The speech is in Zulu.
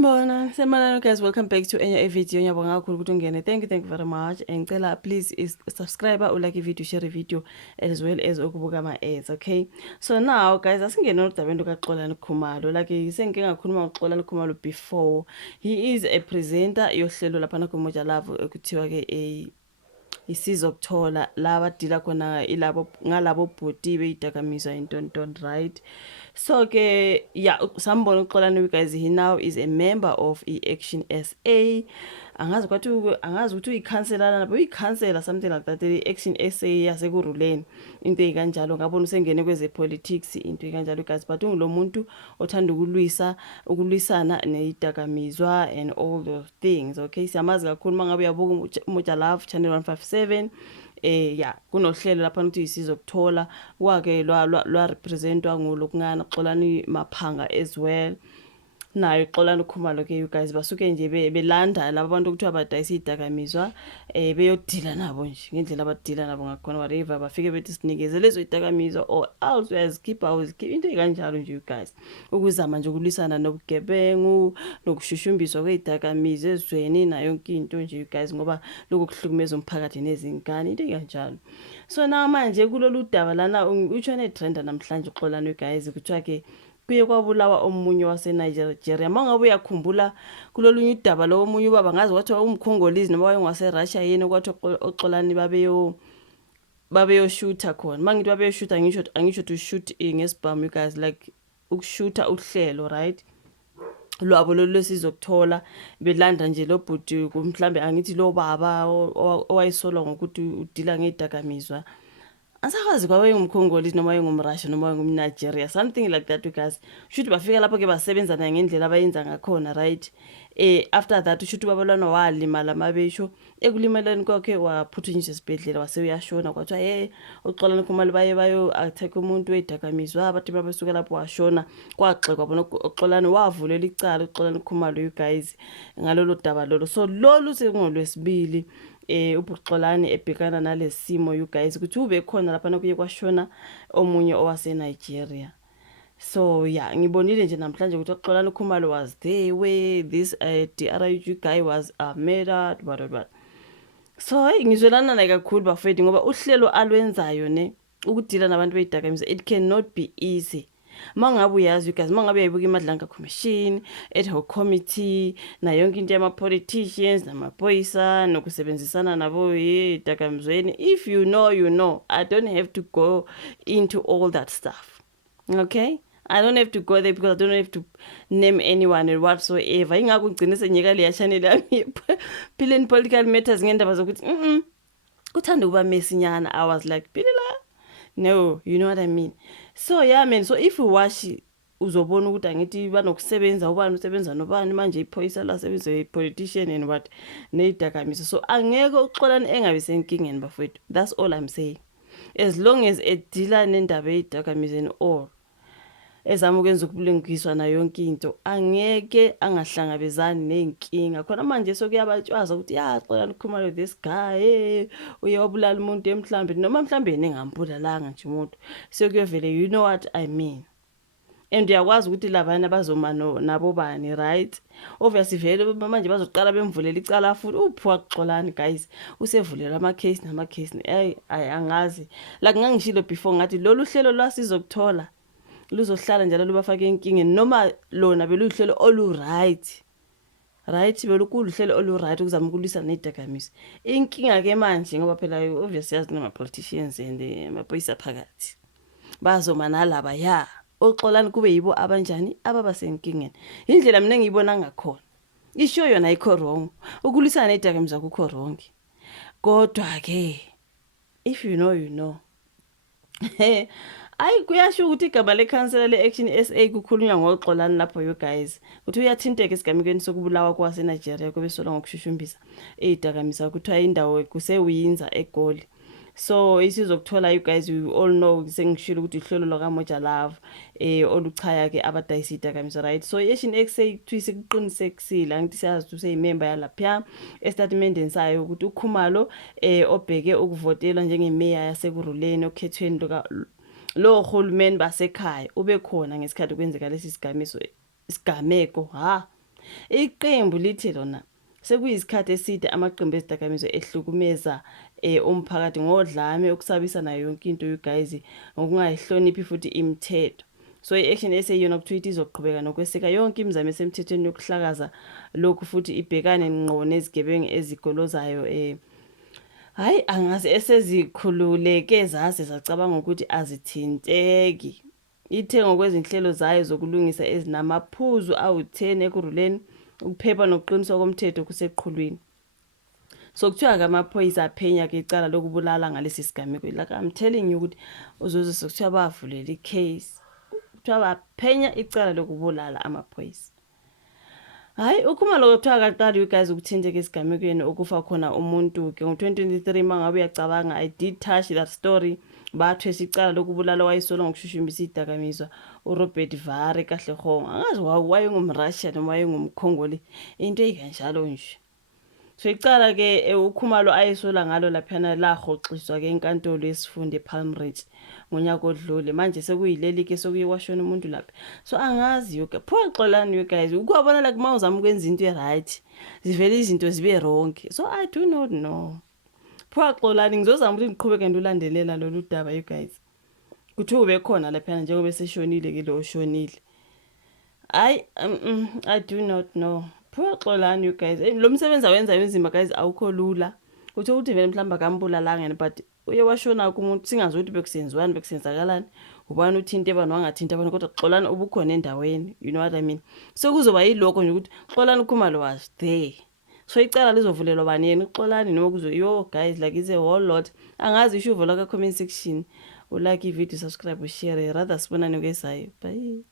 Sanibona, sanibona guys, welcome back to enye video. Ngiyabonga kakhulu ukuthi ungene. Thank you very much. And ngicela please is subscribe, like video, share video as well as ukubuka ama ads, okay? So now guys, asingene odabeni kaXolani Khumalo. Like sengike ngakhuluma ngoXolani Khumalo before. He is a presenter yohlelo lapha na kuMoja Love ekuthiwa ke isizokuthola laba dila khona ilabo ngalabo bhoti beyidakamizwa intonton, right? So ke yeah, sambona uXolani, you guys, he now is a member of Action SA. Angazi ukuthi uyikhansela nabo uyikhansela something like that, Action SA yasekuruleni into ekanjalo. Ngabona usengene kweze politics into ekanjalo guys, but ungilomuntu othanda ukulwisana neyidakamizwa and all those things, okay? Siyamazi kakhulu mangabe uyabuka uMoja Love channel 157. Yeah, kunohlelo lapha ukuthi isizokuthola kwake lwa representwa ngolokungana Xolani Maphanga as well. Nayo Xolani Khumalo ke you guys basuke nje belanda laba bantu ukuthiwa badayisa idakamizwa beyodila nabo nje ngendlela abadila nabo ngakhona, whatever bafike bethi sinikeze lezo idakamizwa or else uyazikhipha into ekanjalo nje you guys, ukuzama nje ukulwisana nobugebengu nokushushumbiswa kwezidakamizwa ezweni nayo yonke into nje you guys, ngoba lokho kuhlukumeza umphakathi nezingane into ekanjalo. So na manje kulolu daba lana utsho netrend namhlanje Xolani guys kuthiwa ke kuye kwabulawa omunye waseNigeria. Mangabe uyakhumbula kulolunye udaba lo omunye ubaba ngazi wathi umkhongolisi noma wayengwase Russia yena kwathi oXolani babeyo shooter khona. Mangithi babeyo shooter angisho to shoot ngesibhamu you guys, like ukushoota uhlelo, right? Lwabo lolesizokuthola belanda nje lo bhuti kumhlambe angithi lo baba owayisolwa ngokuthi udila ngedakamizwa. Asakwazi kwabe ngumkhongolisi noma ngumRussia noma ngumNigeria, something like that you guys. Should bafika lapho ke basebenza ngendlela abayenza ngakhona, right? After that should babalwana walimala mabesho ekulimaleni kwakhe waphuthunyiswa esibhedlela wase uyashona kwathiwa uXolani Khumalo bayo attack umuntu wedakamizwa abathi babasuka lapho washona kwaxekwa bona uXolani wavulela icala uXolani Khumalo you guys ngalolo daba lolo. So lolu sekungolwesibili uXolani ebhekana nalesimo you guys ukuthi ube khona lapha kuye kwashona omunye owaseNigeria. So yeah, ngibonile nje namhlanje ukuthi uXolani Khumalo was there where this DRUG guy was murdered what. So ngizwelana naye kakhulu bafethu ngoba uhlelo alwenzayo ne ukudila nabantu beyidakamizwa, it cannot be easy. Mangabe uyazi you guys, mangabe uyayibuka iMadlanga Commission, ad hoc committee na yonke into yama politicians namaphoyisa nokusebenzisana nabo idakamizweni, if you know you know. I don't have to go into all that stuff, okay? I don't have to go there because I don't have to name anyone or whatsoever. Ingakho ugcine senyeka le channel yami Phileni Political Matters ngendaba zokuthi uthanda ukuba mesinyana. I was like, Philila, no, you know what I mean. So yeah man, so if you watch uzobona ukuthi angithi banokusebenza ubani usebenza nobani manje iphoyisa la sebenza politician and what neyidakamisa. So angeke uXolani engabe senkingeni bafethu. That's all I'm saying. As long as edila nendaba eyidakamizeni or ezama ukwenza ukubulungiswa na yonke into, angeke angahlangabezani nenkinga. Khona manje sokuyabatshwaza ukuthi Xolani Khumalo this guy uyobulala umuntu emhlambeni noma mhlambeni engambulalanga nje umuntu, sokuyovele, you know what I mean. And uyakwazi ukuthi labana bazoma nabo bani, right? Obviously vele manje bazoqala bemvulela icala futhi uphuwa Xolani guys usevulela ama case angazi like ngangishilo before ngathi lolu hlelo lwasizokuthola luzohlala njalo lubafaka enkingeni noma lona beluhlelo olu right belukuluhlelo olu right ukuzama ukulwisa nedakamizwa. Inkinga ke manje ngoba phela obviously yazi nama politicians and amaphoyisa phakathi bazoma nalaba ya uXolani kube yibo abanjani ababa senkingeni. Indlela mina ngiyibona ngakhona isho yona ayikho wrong, ukulwisana nedakamizwa akukho wrong, kodwa ke if you know you know. Kuyasho ukuthi igama lekhansela le-Action SA kukhulunywa ngoXolani lapho you guys ukuthi uyathinteka esigamekweni sokubulawa kwaseNigeria kwebesolwa ngokushushumbisa eyidakamizwa kuthiwa indawo kuseWindsor eGoli. So isizokuthola you guys, we all know sengishilo ukuthi ihlelo lakaMoja Love oluchaya ke abadayisa idakamizwa, right? So Action SA kuqinisekisile angithi siyazi ukuthi useyimember yalapha estatementeni sayo ukuthi uKhumalo obheke ukuvotela njengemayor yasekuruleni okhethweni lo hulumeni basekhaya ube khona ngesikhathi kwenzeka lesi sigameko Iqembu lithi lona sekuyisikhathi eside amaqembu ezidakamizwa ehlukumeza umphakathi ngodlame ukusabisa yonke into you guys ngokungayihloniphi futhi imithetho. So i-action eseyiyona kuthiwa izoqhubeka nokweseka yonke imizamo esemthethweni yokuhlakaza lokhu futhi ibhekane ngqo nezigebengu ezigolozayo hayi angazi esezikhululeke zase zacabanga ukuthi azithinteki. Ithe ngokwezinhlelo zayo zokulungisa ezinamaphuzu awu-10 ekuruleni ukuphepha nokuqiniswa komthetho kuseqhulwini. So kuthiwa-ke amaphoyisa aphenya-ke icala lokubulala ngalesi sigameko. Like I'm telling you ukuthi uzozwe sekuthiwa bavulela i-case. Kuthiwa baphenya icala lokubulala amaphoyisa. Hayi uKhumalo kuthiwa kaqali you guys ukuthinteka esigamekweni okufa khona umuntu-ke ngo-2023 mangabe uyacabanga I did touch that story. Bathwesa icala lokubulala wayesolwa ngokushushumbisa idakamizwa uRobert Vare Katlehong. Angazi wayengumRussia noma wayengumkhongoli into eyikanjalo nje. So icala-ke uKhumalo ayesola ngalo laphana lahoxiswa-ke enkantolo yesifunda ePalm Ridge ngonyaka odlule. Manje sekuyileli-ke sokuyewashona umuntu lapha. So angazi you guys. Pho xolani you guys. Ukubona like mawuzama ukwenza into eright zivela izinto zibe wrong. So I do not know. Pho xolani ngizozama ukuthi ngiqhubeke ndulandelela lolu daba you guys. Kuthi ube khona laphana njengoba eseshonile-ke lo oshonile. I do not know. Pho xolani you guys. Lo msebenzi awenza wenzima guys awukho lula. Uthe ukuthi vele mhlamba kambulalanga but uye washona kumuntu singazi ukuthi bekusenziwani bekusenzakalani. Ubani uthinte abantu wangathinta abantu kodwa xolani ubukhona endaweni. You know what I mean? So kuzoba yiloko nje ukuthi xolani uKhumalo was there. So icala lizovulelwa bani yena uxolani noma kuzo yo guys like it's a whole lot. Angazi isho uvula ka comment section. Ulike i video, subscribe, share rather sibonane kwesayo. Bye.